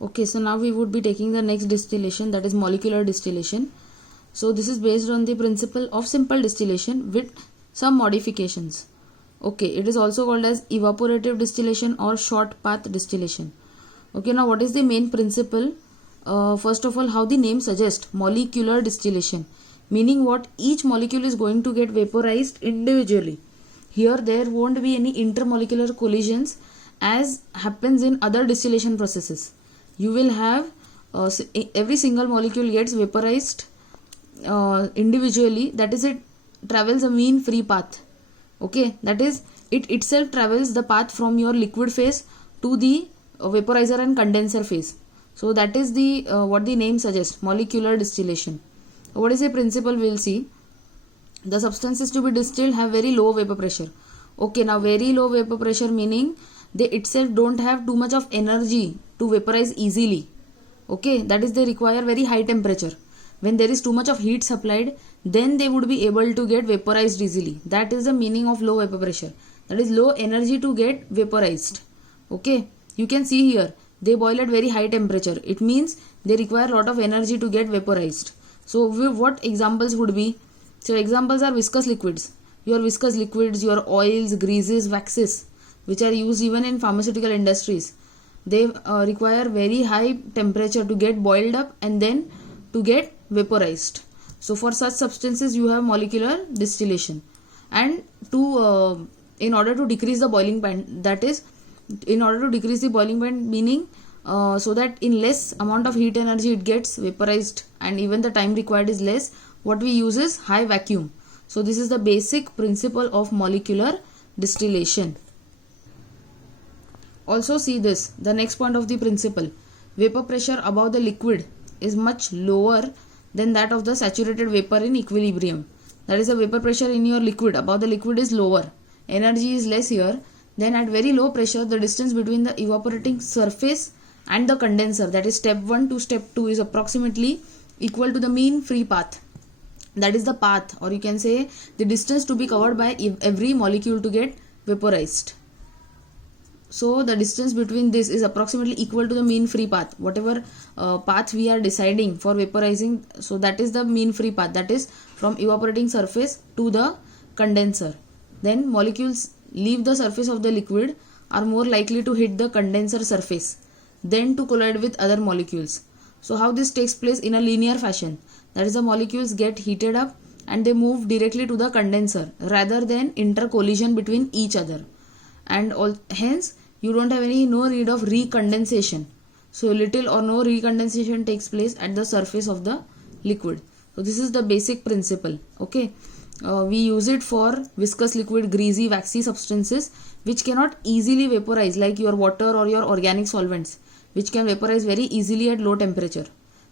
Okay, so now we would be taking the next distillation, that is molecular distillation. So this is based on the principle of simple distillation with some modifications. Okay, it is also called as evaporative distillation or short path distillation. Okay, now what is the main principle? First of all, how the name suggests, molecular distillation, meaning what, each molecule is going to get vaporized individually. Here there won't be any intermolecular collisions as happens in other distillation processes. You will have every single molecule gets vaporized individually, that is, it travels a mean free path. Okay, that is, it itself travels the path from your liquid phase to the vaporizer and condenser phase. So that is the what the name suggests, molecular distillation. What is the principle? We will see. The substances to be distilled have very low vapor pressure. Okay, now very low vapor pressure meaning they itself don't have too much of energy to vaporize easily. Okay, that is, they require very high temperature. When there is too much of heat supplied, then they would be able to get vaporized easily. That is the meaning of low vapor pressure. That is low energy to get vaporized. Okay, you can see here they boil at very high temperature. It means they require a lot of energy to get vaporized. So what examples would be? So examples are viscous liquids. Your viscous liquids, your oils, greases, waxes, which are used even in pharmaceutical industries. They require very high temperature to get boiled up and then to get vaporized. So for such substances you have molecular distillation. And to in order to decrease the boiling point, that is, in order to decrease the boiling point meaning so that in less amount of heat energy it gets vaporized and even the time required is less, what we use is high vacuum. So this is the basic principle of molecular distillation. Also see this, the next point of the principle, vapor pressure above the liquid is much lower than that of the saturated vapor in equilibrium. That is, the vapor pressure in your liquid above the liquid is lower, energy is less here. Then at very low pressure, the distance between the evaporating surface and the condenser, that is step 1 to step 2, is approximately equal to the mean free path. That is the path, or you can say the distance to be covered by every molecule to get vaporized. So the distance between this is approximately equal to the mean free path. Whatever path we are deciding for vaporizing, so that is the mean free path, that is from evaporating surface to the condenser. Then molecules leave the surface of the liquid are more likely to hit the condenser surface than to collide with other molecules. So how this takes place? In a linear fashion. That is, the molecules get heated up and they move directly to the condenser rather than intercollision between each other. And hence you don't have no need of recondensation. So little or no recondensation takes place at the surface of the liquid. So this is the basic principle. Okay, we use it for viscous liquid, greasy, waxy substances which cannot easily vaporize, like your water or your organic solvents, which can vaporize very easily at low temperature.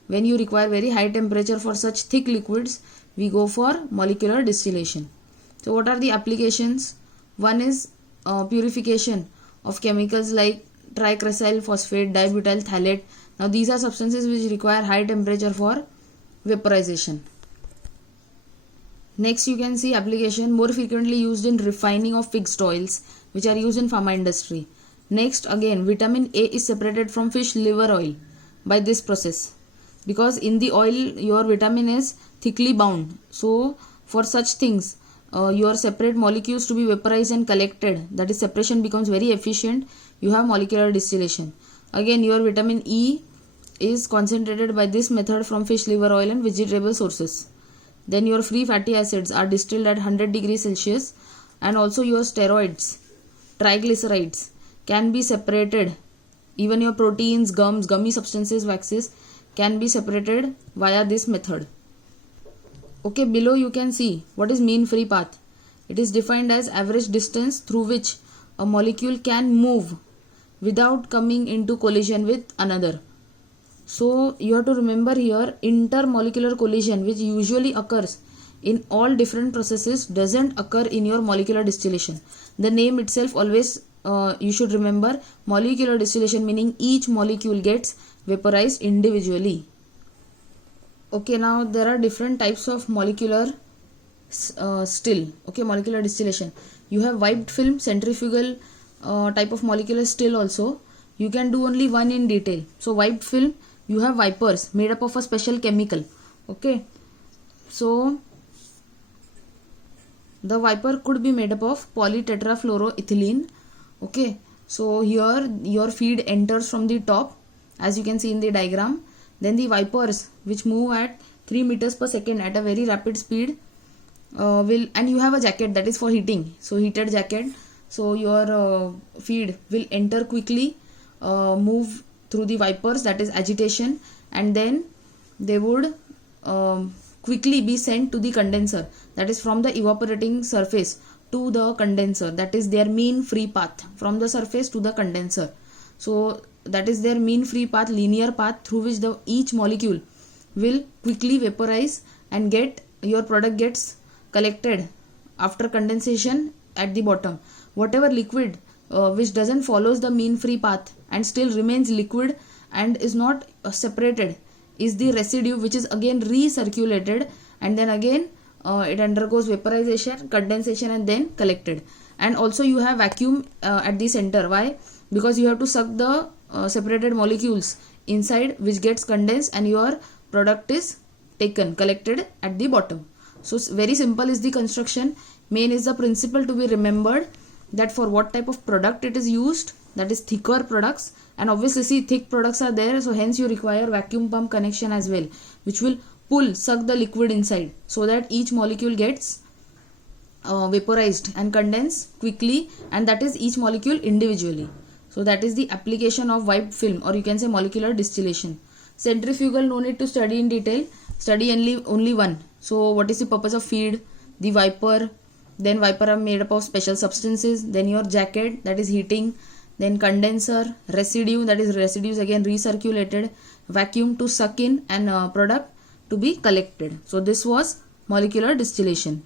When you require very high temperature for such thick liquids, we go for molecular distillation. So what are the applications? One is purification of chemicals like tricresyl phosphate, dibutyl phthalate. Now these are substances which require high temperature for vaporization. Next you can see application more frequently used in refining of fixed oils, which are used in pharma industry. Next, again, vitamin A is separated from fish liver oil by this process, because in the oil your vitamin is thickly bound. So for such things your separate molecules to be vaporized and collected, that is, separation becomes very efficient. You have molecular distillation. Again, your vitamin E is concentrated by this method from fish liver oil and vegetable sources. Then your free fatty acids are distilled at 100 degrees Celsius, and also your steroids, triglycerides can be separated. Even your proteins, gums, gummy substances, waxes can be separated via this method. Okay, below you can see what is mean free path. It is defined as average distance through which a molecule can move without coming into collision with another. So you have to remember here, intermolecular collision, which usually occurs in all different processes, doesn't occur in your molecular distillation. The name itself always you should remember, molecular distillation, meaning each molecule gets vaporized individually. Okay, now there are different types of molecular molecular distillation. You have wiped film, centrifugal type of molecular still also. you can do only one in detail. So wiped film, you have wipers made up of a special chemical. Okay, so the wiper could be made up of polytetrafluoroethylene. Okay, so here your feed enters from the top, as you can see in the diagram. Then the wipers, which move at 3 meters per second at a very rapid speed, and you have a jacket that is for heating, so heated jacket. So your feed will enter quickly, move through the wipers, that is agitation, and then they would quickly be sent to the condenser, that is from the evaporating surface to the condenser. That is their mean free path, from the surface to the condenser. So that is their mean free path, linear path through which each molecule will quickly vaporize and your product gets collected after condensation at the bottom. Whatever liquid which doesn't follows the mean free path and still remains liquid and is not separated is the residue, which is again recirculated, and then again it undergoes vaporization, condensation, and then collected. And also you have vacuum at the center. Why? Because you have to suck the separated molecules inside, which gets condensed, and your product is collected at the bottom. So very simple is the construction. Main is the principle to be remembered, that for what type of product it is used, that is thicker products, and obviously see thick products are there, so hence you require vacuum pump connection as well, which will suck the liquid inside, so that each molecule gets vaporized and condensed quickly, and that is each molecule individually. So that is the application of wiped film, or you can say molecular distillation. Centrifugal, no need to study in detail, study only one. So what is the purpose of feed? The wiper, then wiper are made up of special substances, then your jacket, that is heating, then condenser, residue, that is residues again recirculated, vacuum to suck in, and product to be collected. So this was molecular distillation.